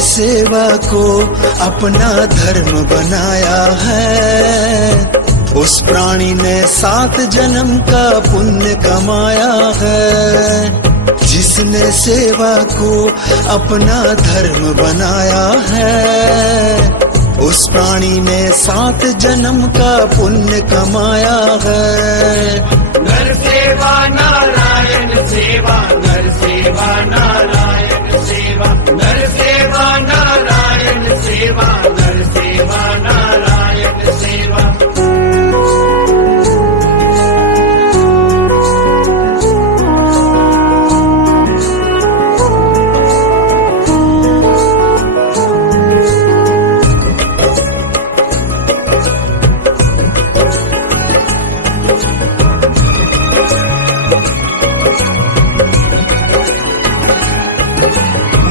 सेवा को अपना धर्म बनाया है, उस प्राणी ने 7 जन्म का पुण्य कमाया है। जिसने सेवा को अपना धर्म बनाया है, उस प्राणी ने 7 जन्म का पुण्य कमाया है। नर सेवा नारायण सेवा, नर सेवा नारायण सेवा, नर सेवा नारायण सेवा, नर सेवा नारायण सेवा।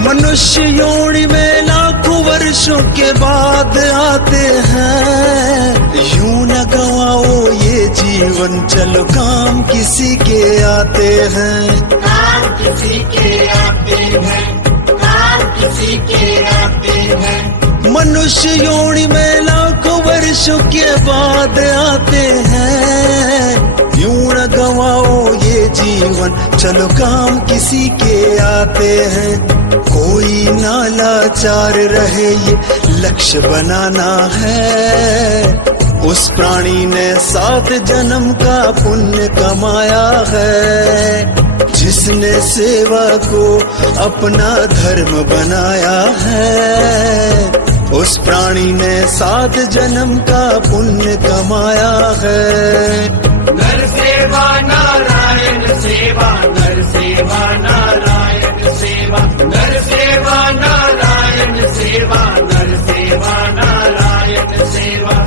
मनुष्य योनि में लाखों वर्षों के बाद आते हैं, यूं न गवाओ ये जीवन, चलो काम किसी के आते हैं। काम किसी के आते हैं, काम किसी के आते हैं। मनुष्य योनि में लाखों वर्षों के बाद आते हैं, यूं न गवाओ ये जीवन, चलो काम किसी के आते हैं। कोई ना लाचार रहे ये लक्ष्य बनाना है, उस प्राणी ने 7 जन्म का पुण्य कमाया है। जिसने सेवा को अपना धर्म बनाया है, उस प्राणी ने 7 जन्म का पुण्य कमाया है। नर सेवा नारायण सेवा, नर सेवा नारायण सेवा, नर सेवा नारायण सेवा, नर सेवा नारायण सेवा।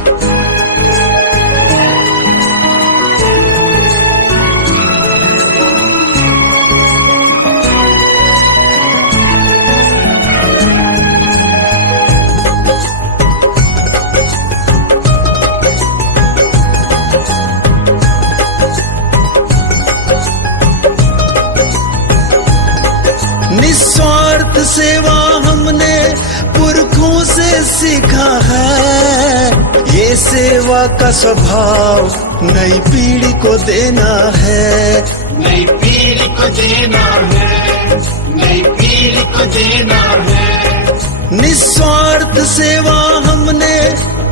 निस्वार्थ सेवा हमने पुरखों से सीखा है, ये सेवा का स्वभाव नई पीढ़ी को देना है। नई पीढ़ी को देना है, नई पीढ़ी को देना है। निस्वार्थ सेवा हमने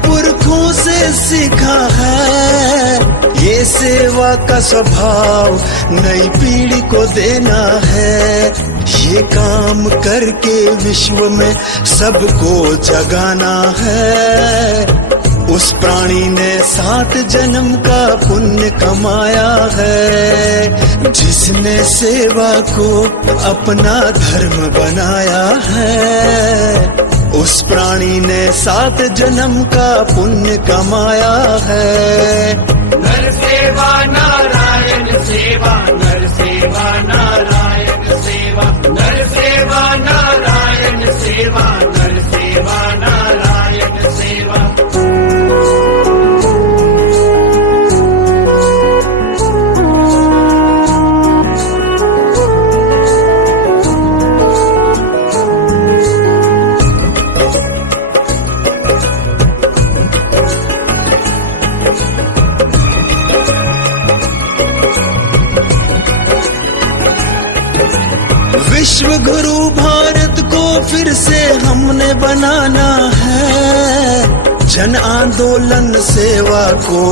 पुरखों से सीखा है, ये सेवा का स्वभाव नई पीढ़ी को देना है। ये काम करके विश्व में सबको जगाना है, उस प्राणी ने 7 जन्म का पुण्य कमाया है। जिसने सेवा को अपना धर्म बनाया है, उस प्राणी ने 7 जन्म का पुण्य कमाया है। नर सेवा नारायण सेवा, नर सेवा नारायण सेवा, नर सेवा नारायण सेवा, नर सेवा नारायण सेवा। विश्व गुरु भारत को फिर से हमने बनाना है, जन आंदोलन सेवा को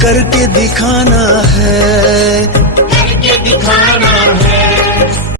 करके दिखाना है, करके दिखाना है।